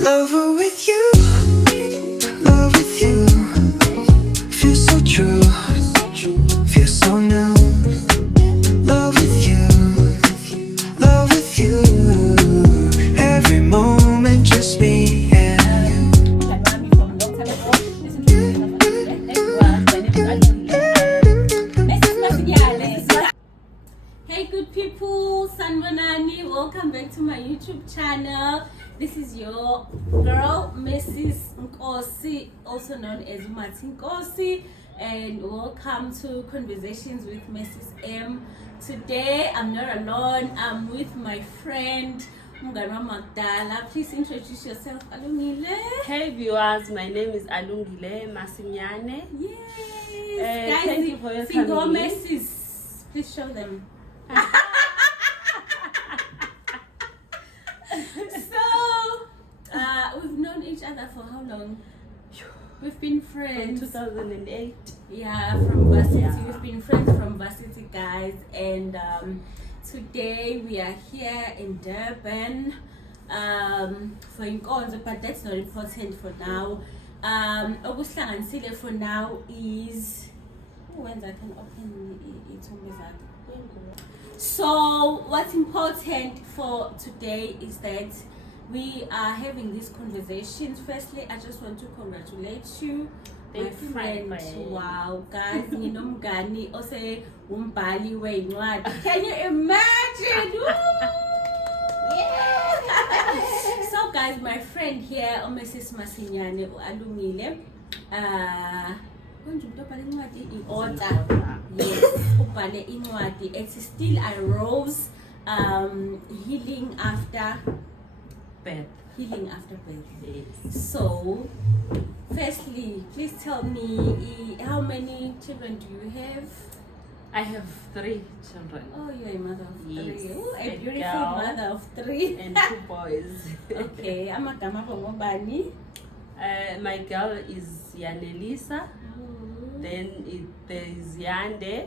Lover with you, love with you. Feel so true, feel so new. Love with you, love with you. Every moment just me and you. Umngani wami from long time ago. Listen to me, my name is Alungile. Mrs. Masinyane. Hey good people, Sanbonani, welcome back to my YouTube channel. This is your girl, Mrs. Nkosi, also known as Umathi Nkosi, and welcome to Conversations with Mrs. M. Today, I'm not alone, I'm with my friend, Umngani Magdala. Please introduce yourself, Alungile. Hey viewers, my name is Alungile Masinyane. Yes, guys, thank you for your single coming. Mrs. Please show them. We've known each other for how long? We've been From friends. 2008. Yeah, from varsity. Yeah. We've been friends from varsity, guys. And today we are here in Durban for inkonzo, but that's not important for now. Okuhlanganisile for now is when I can open it. So what's important for today is that we are having these conversations. Firstly, I just want to congratulate you, Thank my you, my friend. friend. Wow, guys, nginomngani ose umbhali wencwadi. Can you imagine? Woo! Yeah. So guys, my friend here, Mrs. Masinyane Alungile, konje umuntu obhale incwadi i-author. Yes, ubhale incwadi ethi Still I Rose, healing after Beth. birth. Yes. So, firstly, please tell me how many children do you have? I have 3 children Oh, you're a mother of Yes, 3. Ooh, a a beautiful girl. mother of 3. and 2 boys. Okay, amagama ngobani? My girl is Yanelisa, then there is Yande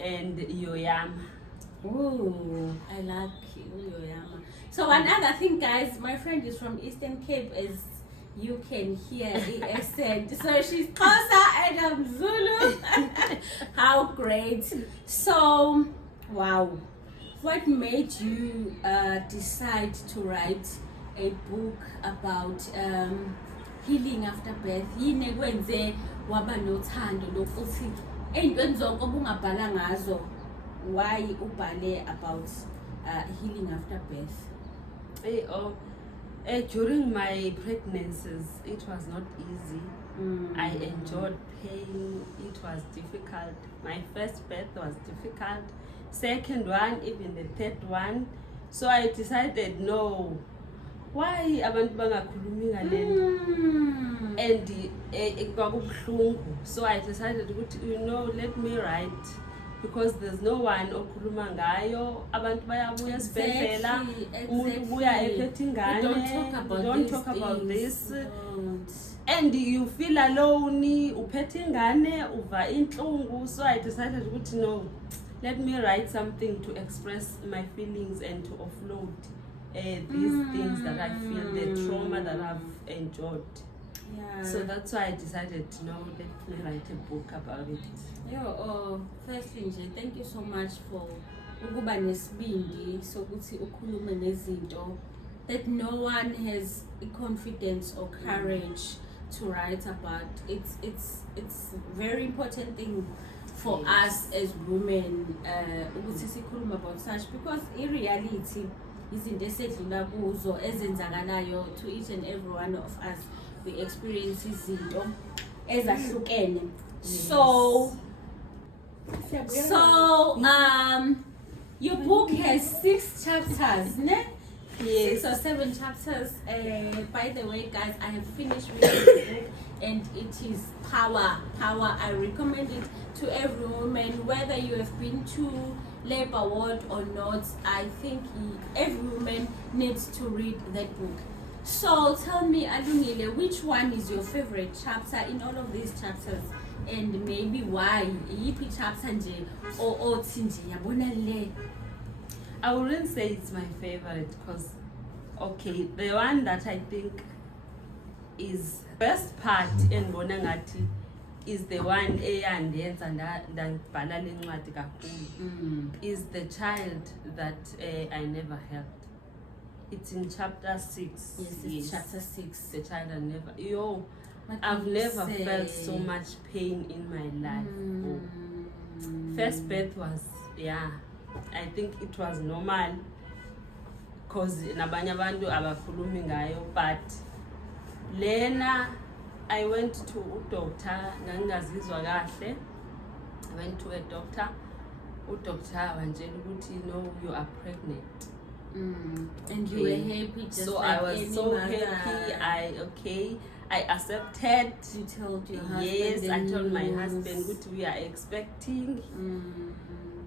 and Yoyama. Ooh, I like Uyoyama. So another thing, guys, my friend is from Eastern Cape, as you can hear the accent. So she's Xhosa and I'm Zulu. How great! So, wow, what made you decide to write a book about healing after birth? Yini ekwenze waba nothando lokuthi ey'ntweni zonke obungabhala ngazo, why ubhale about healing after birth? During my pregnancies, it was not easy. I enjoyed pain. It was difficult. My first birth was difficult. Second one, even the third one. So I decided, no, why abantu bangakhulumi ngale and kwakubuhlungu. So I decided, let me write, because there's no one okhuluma ngayo. Abantu bayabuya esibhedlela, umuntu ubuya ephethe ingane. We don't talk about this. Don't. And you feel alone, uphethe ingane, uva inhlungu. So I decided, no, let me write something to express my feelings and to offload these things that I feel, the trauma that I've endured. Yeah. So that's why I decided, no, let me write a book about it. Firstly nje, thank you so much for ukuba nesibindi sokuthi ukhulume ngezinto that no one has confidence or courage to write about. It's very important thing for us as women ukuthi sikhulume about such, because in reality izinto esedlula kuzo ezenzakalayo to each and every one of us, we experience izinto ezahlukene. So your book has 6 chapters, ne? Yes. 6 or 7 chapters. By the way, guys, I have finished reading the book and it is power. I recommend it to every woman, whether you have been to labor ward or not. I think every woman needs to read that book. So tell me, Alungile, which one is your favorite chapter in all of these chapters, and maybe why? Yipi chapter nje othi nje yabona le? I wouldn't say it's my favorite, because Okay, the one that I think is best part endibona ngathi is the one eyandenza ndabhala le ncwadi kakhulu is the child that I never held. It's in chapter 6. Yes, it's chapter 6. The child I never. Yo, What I've can you never felt say? so much pain in my life. Oh. First birth was, yeah, I think it was normal because nabanye abantu abakhulumi ngayo, but lena I went to udoctor ngangazizwa kahle. I went to a doctor. Udoctor wanjela ukuthi no, you are pregnant. And you were happy, just So like I was any so mother. happy. I accepted. You told your husband. Yes, the I told my news. husband that we are expecting.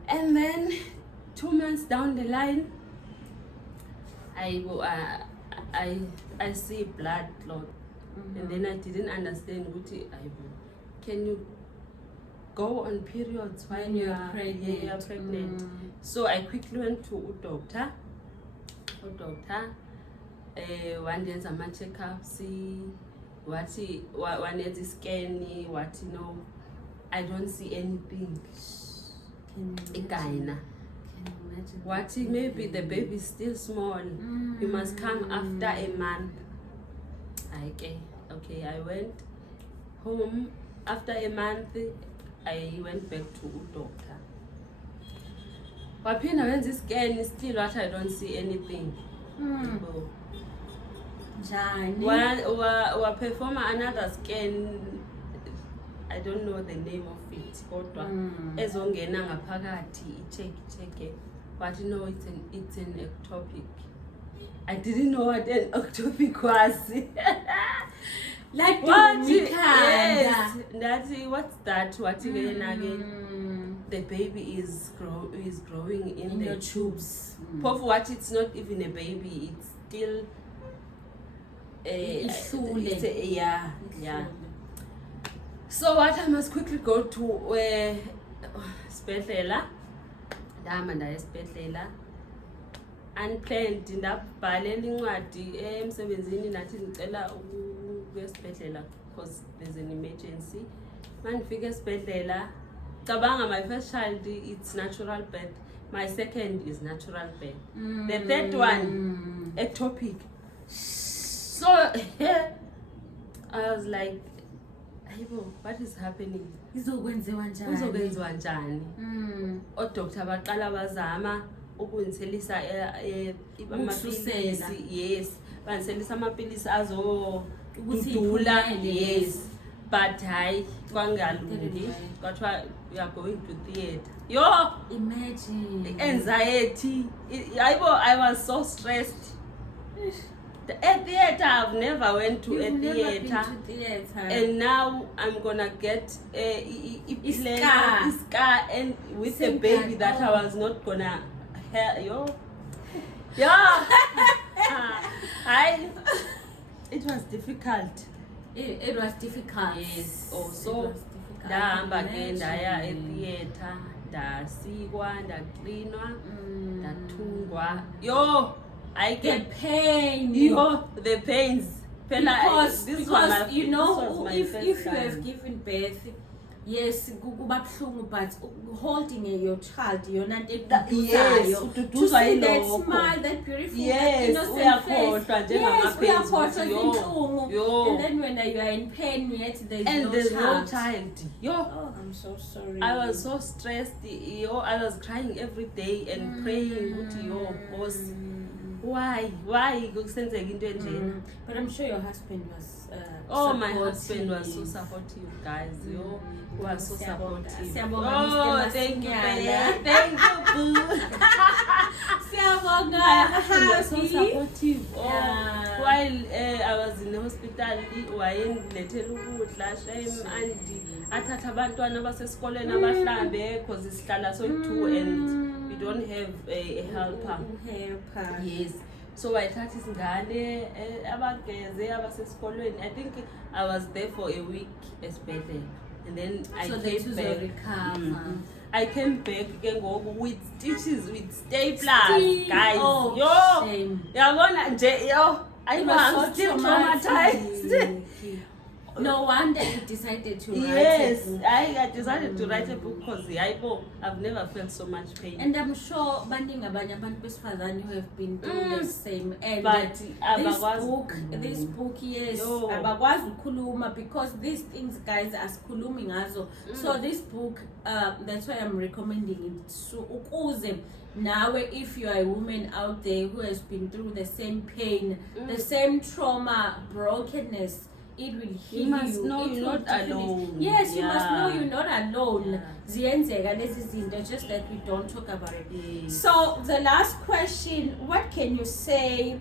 And then 2 months down the line, I see blood clot. And then I didn't understand can you go on periods when you are pregnant? Yeah, you are pregnant. So I quickly went to a doctor. Wandenza ama checkups, wathi wanenza scan, wathi no, I don't see anything. Igaina. Wathi maybe the baby is still small. You must come after a month. Okay, I went home. After a month, I went back to a doctor. Waphinda wenza scan, still what I don't see anything. Wa perform another scan. I don't know the name of it. Kodwa ezongena ngaphakathi check. But no, it's an ectopic. I didn't know what an ectopic was. Like what? Yes. What's that? What again? The baby is growing in the your tubes. For what? It's not even a baby. It's still. Yeah. So what? I must quickly go to Spedlela. Ndahamba esibhedlela unplanned, ndabhalela incwadi emsebenzini nathi ngicela ukuya esibhedlela because there's an emergency. Mandifika esibhedlela cabanga my first child it's natural birth, my second is natural birth, the third one ectopic. So I was like, what is happening? Izokwenziwa njani? Odoctor baqala bazama ukungiselisa amapilisi. Yes, bangiselisa amapilisi azodudula. Yes, but hayi kwangalungi. Kwathiwa we are going to theatre. Yo, imagine anxiety. I was so stressed. A theater, I've never went to a theater. And now I'm gonna get a scar and with a baby that I was not gonna have. It was difficult. It was difficult. Yes. Also, ndahamba again ndaya e theater, ndasikwa, ndaklinwa, ndathungwa. Yo, I get pain. The pains. Because you know, if you have given birth, yes, kuba buhlungu, but holding your child, you're not able to see that smile, that beautiful, that innocent face. Yes, we are cautious. And then when you are in pain, yet there's no child. Oh, I'm so sorry. I was so stressed. I was crying every day and praying to your boss. Why? But I'm sure your husband was supportive. My husband was so supportive, guys. Was so supportive. Oh, thank you, babe. Thank you, boo. He was so supportive. While I was in the hospital, wayengilethela ukudla, shame andi athatha abantwana basesikoleni abahlambe because isihlala so2 and we don't have a helper. Yes. So I started izingane abageze abasesikolweni. I think I was there for a week esibhedlela. And then I came back. I came back ke ngoku with stitches, with staplers, guys. Oh, Yo, shame. yabona nje, yo, I It know was I'm so still traumatic. traumatized. No wonder you decided to write Yes, a book. I decided to write a book because I've never felt so much pain. And I'm sure baningi abanye abantu besifazane who have been through the same. And But this book, yes, Yo. abakwazi ukukhuluma because these things, guys, asikhulumi ngazo. So this book, that's why I'm recommending it. So ukuze nawe, if you are a woman out there who has been through the same pain, the same trauma, brokenness, it will heal you. You must know It you're will not definitely- alone. Yes, you must know Yeah. you're not alone. Yeah. Ziyenzeka lezi zinto, just that we don't talk about it. Yes. So the last question, what can you say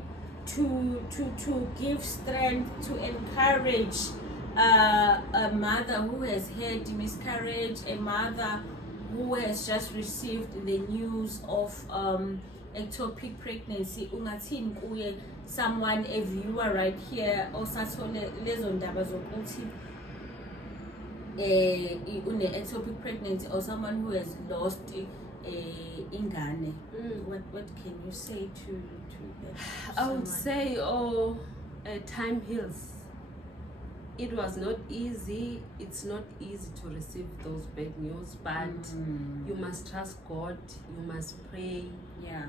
to give strength, to encourage a mother who has had miscarriage, a mother who has just received the news of ectopic pregnancy? Ungathini kuye someone, a viewer right here, osathole lezo ndaba zokuthi une-ectopic pregnancy, or someone who has lost ingane? What can you say to that? I would someone? say, time heals. It was not easy. It's not easy to receive those bad news, but you must trust God. You must pray. Yeah.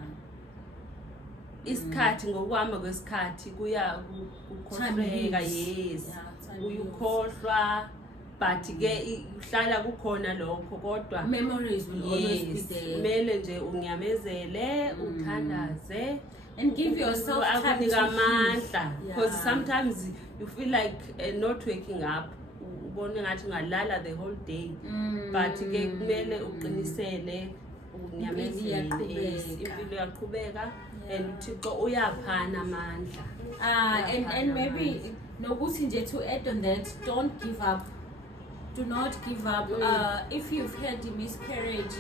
Isikhathi ngokuhamba kwesikhathi kukhohlweka, yes, uyukhohlwa, but ke uhlala kukhona lokho kodwa Memories will always be yes, there. kumele nje unyamezele, uthandaze, And give yourself time to akunika heal. amandla, because Yeah. sometimes you feel like not waking up, ubone ngathi ungalala the whole day, but ke kumele uqinisele, unyamezele, yes, impilo iyaqhubeka, and uThixo uyaphana amandla. And maybe nokuthi nje to add on that, don't give up. Do not give up. If you've had a miscarriage,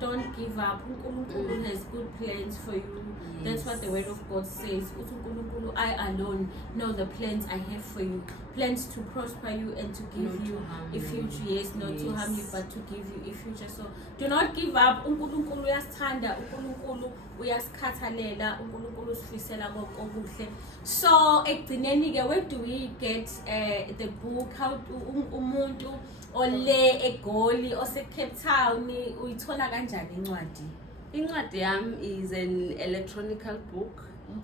don't give up. uNkulunkulu has good plans for you. That's what the word of God says. Uthi uNkulunkulu, I alone know the plans I have for you. Plans to prosper you and to give Not to you harm a you. future. Yes, not to harm you, Yes. but to give you a future. So do not give up. uNkulunkulu uyasithanda, uNkulunkulu uyasikhathalela, uNkulunkulu usifisela konke okuhle. So ekugcineni ke, where do we get the book? How do umuntu ole eGoli ose Cape Town uyithola kanjani incwadi? Incwadi yami is an electronical book.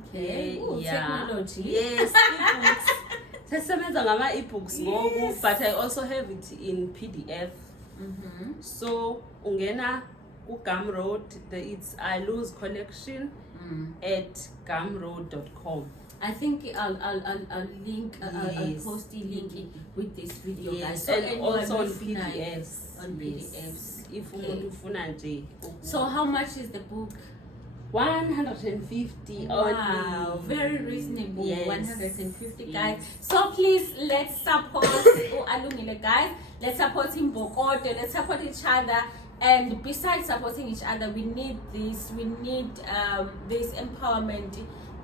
Okay. Ooh, technology. Yes, e-books. Sesebenza ngama e-books ngoku, but I also have it in PDF. So ungena Gumroad, it's I Lose Collection at gumroad.com. I think I'll link. I'll Yes. post the link with this video, guys. Yes, So and anyone also on who's not- PDFs. On Yes. PDFs. If Okay. umuntu ufuna nje. So how much is the book? 150 Wow, only. very reasonable. Yes. 150, Yes. guys. So please, let's support Alungile, guys. Let's support him, Bokodo. Let's support each other. And besides supporting each other, we need this. We need this empowerment,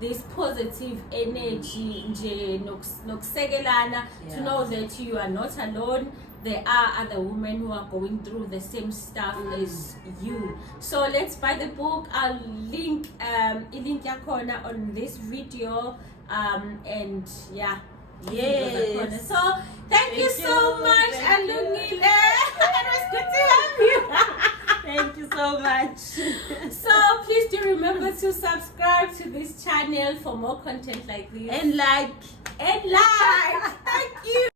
this positive energy, nje nokusekelana, to Yeah. know that you are not alone. There are other women who are going through the same stuff as you. So let's buy the book. I'll link link yakhona on this video. And yeah. Yes. So thank you so much, Thank you. Alungile. It was good to have you. Thank you so much. So please do remember to subscribe to this channel for more content like this. And like. And like.